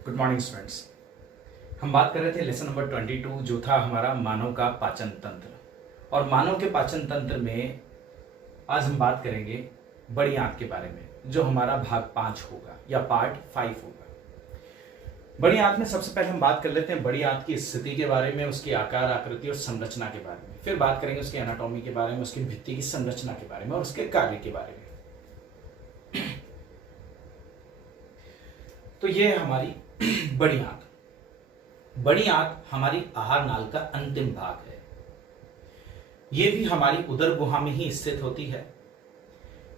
Good morning students. हम बात कर रहे थे लेसन नंबर 22 जो था हमारा मानव का पाचन तंत्र। और मानव के पाचन तंत्र में आज हम बात करेंगे बड़ी आंत के बारे में, जो हमारा भाग 5 होगा या पार्ट 5 होगा। बड़ी आंत में सबसे पहले हम बात कर लेते हैं बड़ी आंत की स्थिति के बारे में, उसकी आकार आकृति और संरचना के बारे में। फिर बात करेंगे उसकी एनाटॉमी के बारे में, उसकी भित्ति की संरचना के बारे में और उसके कार्य के बारे में। तो ये है हमारी बड़ी आंत। बड़ी आंत हमारी आहार नाल का अंतिम भाग है। ये भी हमारी उदर गुहा में ही स्थित होती है।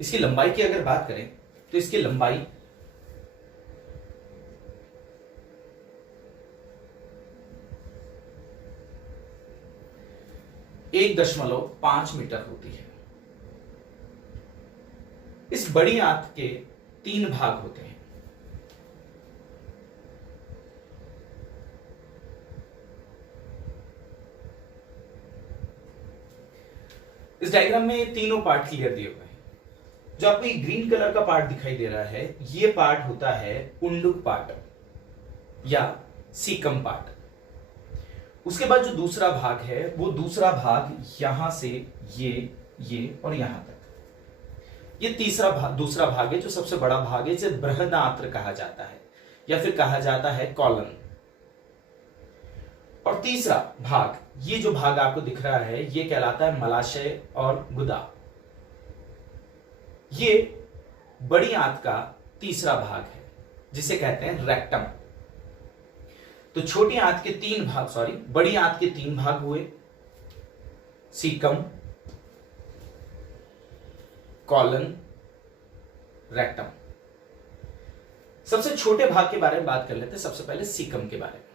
इसकी लंबाई की अगर बात करें तो इसकी लंबाई 1.5 मीटर होती है। इस बड़ी आंत के 3 भाग होते हैं। इस डायग्राम में ये तीनों पार्ट क्लियर दिए हुए हैं। जो आपको ये ग्रीन कलर का पार्ट दिखाई दे रहा है, ये पार्ट होता है उंडुक पार्ट या सीकम पार्ट। उसके बाद जो दूसरा भाग है, वो दूसरा भाग यहां से ये और यहां तक। ये दूसरा भाग है जो सबसे बड़ा भाग है, इसे बृहदांत्र कहा जाता है या फिर कहा जाता है कॉलन। और तीसरा भाग, ये जो भाग आपको दिख रहा है, ये कहलाता है मलाशय और गुदा। ये बड़ी आंत का तीसरा भाग है जिसे कहते हैं रेक्टम। तो छोटी आंत के 3 भाग, बड़ी आंत के 3 भाग हुए, सीकम, कॉलन, रेक्टम। सबसे छोटे भाग के बारे में बात कर लेते हैं। सबसे पहले सीकम के बारे में।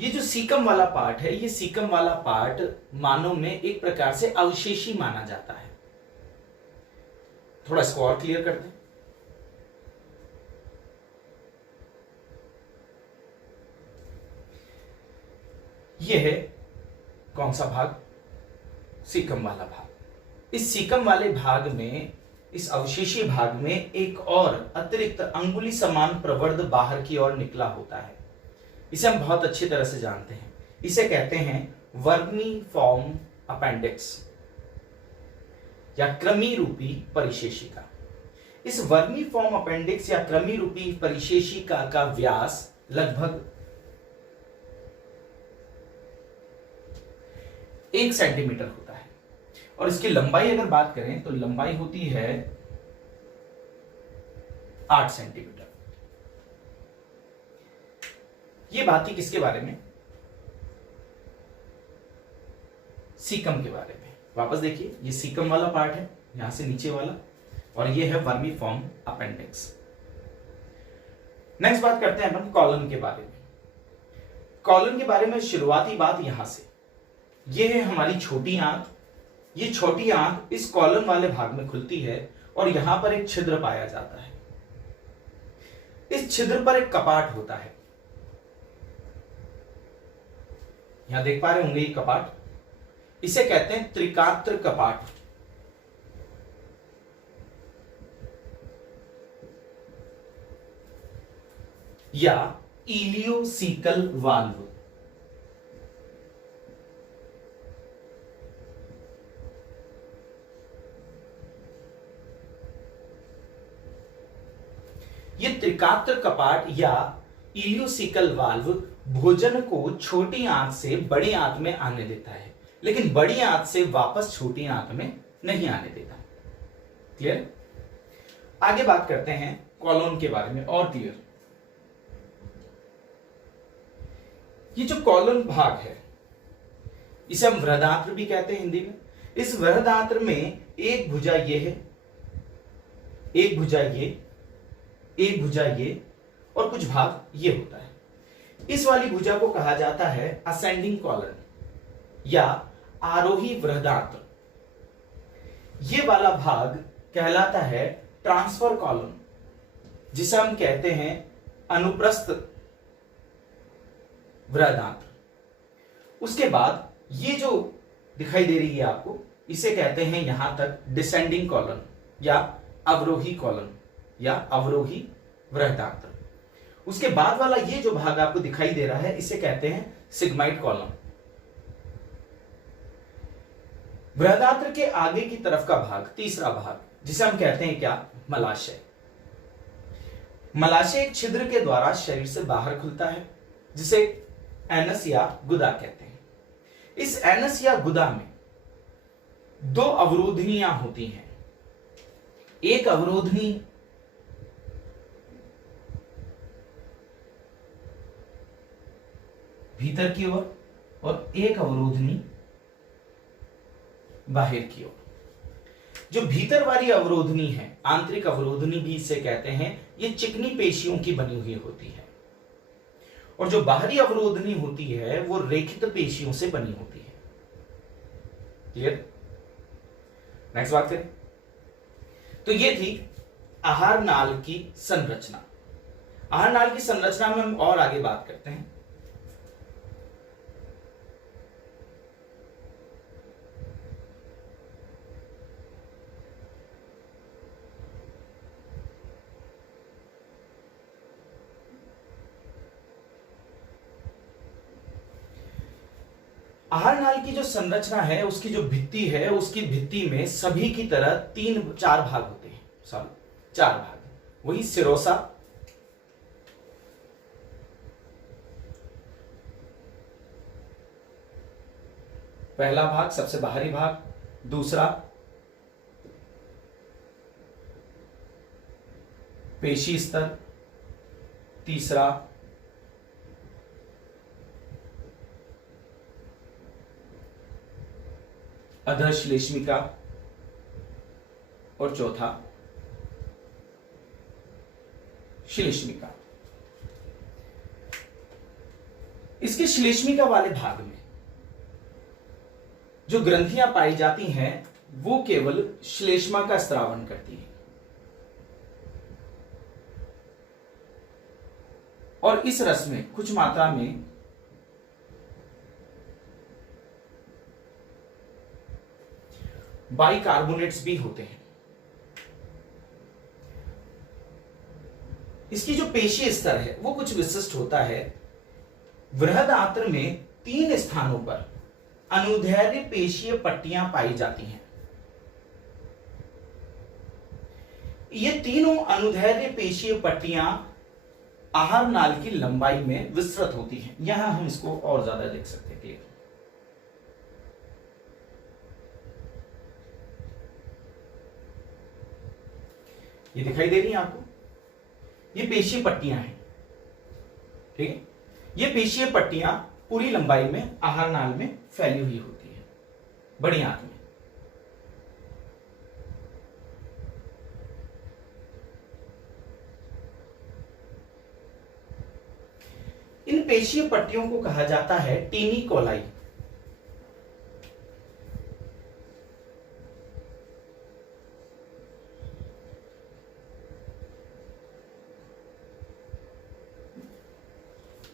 ये जो सीकम वाला पार्ट है, ये सीकम वाला पार्ट मानव में एक प्रकार से अवशेषी माना जाता है। थोड़ा इसको और क्लियर कर दें। ये है कौन सा भाग? सीकम वाला भाग। इस सीकम वाले भाग में, इस अवशेषी भाग में एक और अतिरिक्त अंगुली समान प्रवर्ध बाहर की ओर निकला होता है। इसे हम बहुत अच्छी तरह से जानते हैं। इसे कहते हैं वर्मीफॉर्म अपेंडिक्स या कृमि रूपी परिशेषिका। इस वर्मीफॉर्म अपेंडिक्स या कृमि रूपी परिशेषिका का व्यास लगभग 1 सेंटीमीटर होता है। और इसकी लंबाई अगर बात करें तो लंबाई होती है 8 सेंटीमीटर। ये बात ही किसके बारे में? सीकम के बारे में। वापस देखिए, ये सीकम वाला पार्ट है, यहां से नीचे वाला, और ये है वर्मीफॉर्म अपेंडिक्स। नेक्स्ट बात करते हैं अपन कॉलन के बारे में। कॉलन के बारे में शुरुआती बात यहां से, ये है हमारी छोटी आंत। ये छोटी आंत इस कॉलन वाले भाग में खुलती है और यहां पर एक छिद्र पाया जाता है। इस छिद्र पर एक कपाट होता है। यहां देख पा रहे होंगे ये कपाट, इसे कहते हैं त्रिकात्र कपाट या इलियोसिकल वाल्व। ये त्रिकात्र कपाट या इलियोसिकल वाल्व भोजन को छोटी आंत से बड़ी आंत में आने देता है, लेकिन बड़ी आंत से वापस छोटी आंत में नहीं आने देता। क्लियर? आगे बात करते हैं कॉलोन के बारे में और क्लियर। ये जो कॉलोन भाग है, इसे हम बृहदांत्र भी कहते हैं हिंदी में। इस बृहदांत्र में एक भुजा ये है, एक भुजा ये, एक भुजा ये और कुछ भाग ये होता है। इस वाली भुजा को कहा जाता है असेंडिंग कॉलन या आरोही बृहदांत्र। ये वाला भाग कहलाता है ट्रांसफर कॉलन, जिसे हम कहते हैं अनुप्रस्थ बृहदांत्र। उसके बाद ये जो दिखाई दे रही है आपको, इसे कहते हैं यहां तक डिसेंडिंग कॉलन या अवरोही कॉलन या अवरोही बृहदांत्र। उसके बाद वाला ये जो भाग आपको दिखाई दे रहा है इसे कहते हैं सिग्माइड कॉलम। बृहदात्र के आगे की तरफ का भाग, तीसरा भाग, जिसे हम कहते हैं क्या, मलाशय। मलाशय एक छिद्र के द्वारा शरीर से बाहर खुलता है जिसे एनस या गुदा कहते हैं। इस एनस या गुदा में दो अवरोधनियां होती हैं। एक अवरोधनी भीतर की ओर और एक अवरोधनी बाहर की ओर। जो भीतर वाली अवरोधनी है, आंतरिक अवरोधनी भी इसे कहते हैं, ये चिकनी पेशियों की बनी हुई होती है, और जो बाहरी अवरोधनी होती है वो रेखित पेशियों से बनी होती है। क्लियर? नेक्स्ट बात करें तो ये थी आहार नाल की संरचना। आहार नाल की संरचना में हम और आगे बात करते हैं। आहार नाल की जो संरचना है, उसकी जो भित्ति है, उसकी भित्ति में सभी की तरह चार भाग होते हैं। सॉरी, चार भाग। वही सिरोसा, पहला भाग सबसे बाहरी भाग, दूसरा पेशी स्तर, तीसरा अधश्लेष्मिका और चौथा श्लेष्मिका। इसके श्लेष्मिका वाले भाग में जो ग्रंथियां पाई जाती हैं वो केवल श्लेष्मा का स्रावन करती है, और इस रस में कुछ मात्रा में बाइकार्बोनेट्स भी होते हैं। इसकी जो पेशीय स्तर है वो कुछ विशिष्ट होता है। बृहदात्र में 3 स्थानों पर अनुदैर्ध्य पेशीय पट्टियां पाई जाती हैं। ये तीनों अनुदैर्ध्य पेशीय पट्टियां आहार नाल की लंबाई में विस्तृत होती हैं। यहां हम इसको और ज्यादा देख सकते हैं। क्लियर? ये दिखाई दे रही है आपको, ये पेशीय पट्टियां हैं। ठीक है, ये पेशीय पट्टियां पूरी लंबाई में आहार नाल में फैली हुई होती है, बड़ी आंत में। इन पेशीय पट्टियों को कहा जाता है टीनी कोलाई।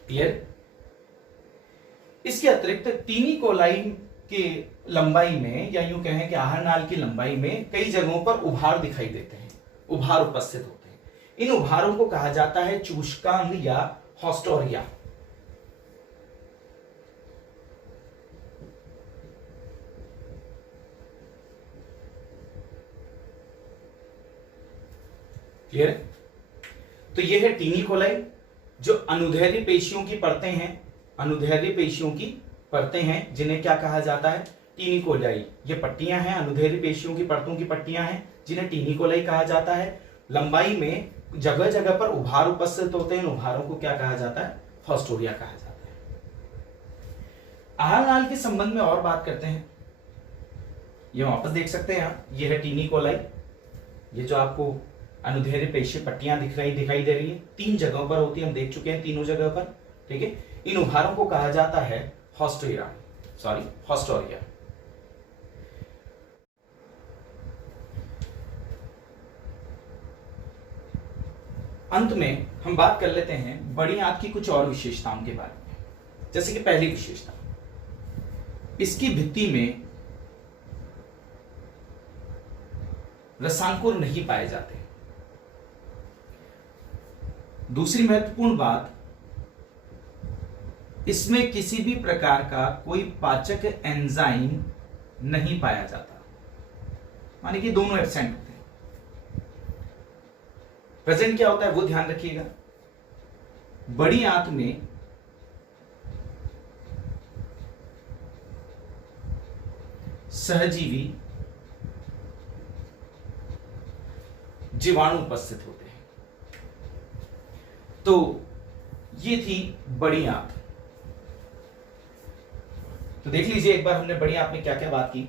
क्लियर? इसके अतिरिक्त टीनी कोलाई के लंबाई में, या यूं कहें कि आहार नाल की लंबाई में कई जगहों पर उभार दिखाई देते हैं, उभार उपस्थित होते हैं। इन उभारों को कहा जाता है चूषकांग या हॉस्टोरिया। क्लियर? तो यह है टीनी कोलाई, जो अनुदैर्ध्य पेशियों की परतें हैं, अनुदैर्ध्य पेशियों की परतें हैं, जिन्हें क्या कहा जाता है? टीनी कोलाई। ये पट्टियां हैं, अनुदैर्ध्य पेशियों की परतों की पट्टियां हैं, जिन्हें टीनी कोलाई कहा जाता है। लंबाई में जगह जगह पर उभार उपस्थित होते हैं। इन उभारों को क्या कहा जाता है? हॉस्टोरिया कहा जाता है। आहार नाल के संबंध में और बात करते हैं। ये वापस देख सकते हैं आप, ये है टीनी कोलाई। ये जो आपको अनुदैर्ध्य पेशीय पट्टियां दिखाई दे रही है, 3 जगहों पर होती है, हम देख चुके हैं तीनों जगह पर। ठीक है, इन उभारों को कहा जाता है हॉस्टोरिया। अंत में हम बात कर लेते हैं बड़ी आंत की कुछ और विशेषताओं के बारे में। जैसे कि पहली विशेषता, इसकी भित्ति में रसांकुर नहीं पाए जाते। दूसरी महत्वपूर्ण बात, इसमें किसी भी प्रकार का कोई पाचक एंजाइम नहीं पाया जाता, माने कि दोनों एब्सेंट होते हैं। प्रेजेंट क्या होता है वो ध्यान रखिएगा। बड़ी आंत में सहजीवी जीवाणु उपस्थित होते हैं। तो ये थी बड़ी आंत। तो देख लीजिए एक बार हमने बड़ी आंत में क्या क्या बात की।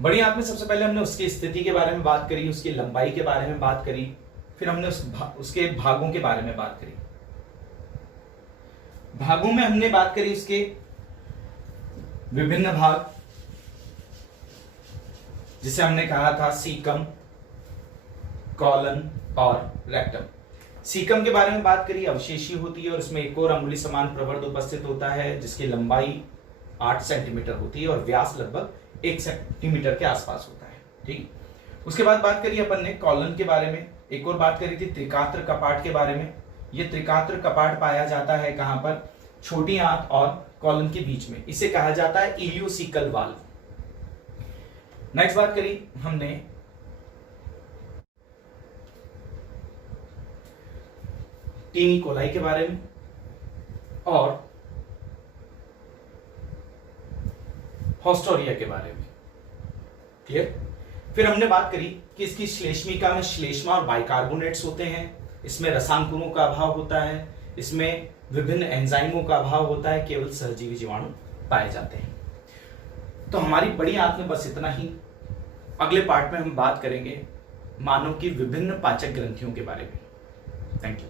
बड़ी आंत में सबसे पहले हमने उसकी स्थिति के बारे में बात करी, उसकी लंबाई के बारे में बात करी, फिर हमने उसके भागों के बारे में बात करी। भागों में हमने बात करी उसके विभिन्न भाग, जिसे हमने कहा था सीकम, कॉलन और रेक्टम। सीकम के बारे में बात करी, अवशेषी होती है और उसमें एक और अंगुली समान प्रवर्ध उपस्थित होता है जिसकी लंबाई 8 सेंटीमीटर होती है और व्यास लगभग 1 सेंटीमीटर के आसपास होता है। ठीक। उसके बाद बात करी अपन ने कॉलन के बारे में, एक और बात करी थी त्रिकात्र कपाट के बारे में। यह त्रिकात्र कपाट पाया जाता है कहां पर? छोटी आंत और कॉलन के बीच में। इसे कहा जाता है इलियोसिकल वाल्व। नेक्स्ट बात करी हमने टीनी कोलाई के बारे में और हॉस्टोरिया के बारे में। क्लियर? फिर हमने बात करी कि इसकी श्लेष्मिका में श्लेष्मा और बाइकार्बोनेट्स होते हैं, इसमें रसायनकुओं का अभाव होता है, इसमें विभिन्न एंजाइमों का अभाव होता है, केवल सहजीवी जीवाणु पाए जाते हैं। तो हमारी बड़ी आंत में बस इतना ही। अगले पार्ट में हम बात करेंगे मानव की विभिन्न पाचक ग्रंथियों के बारे में। Thank you.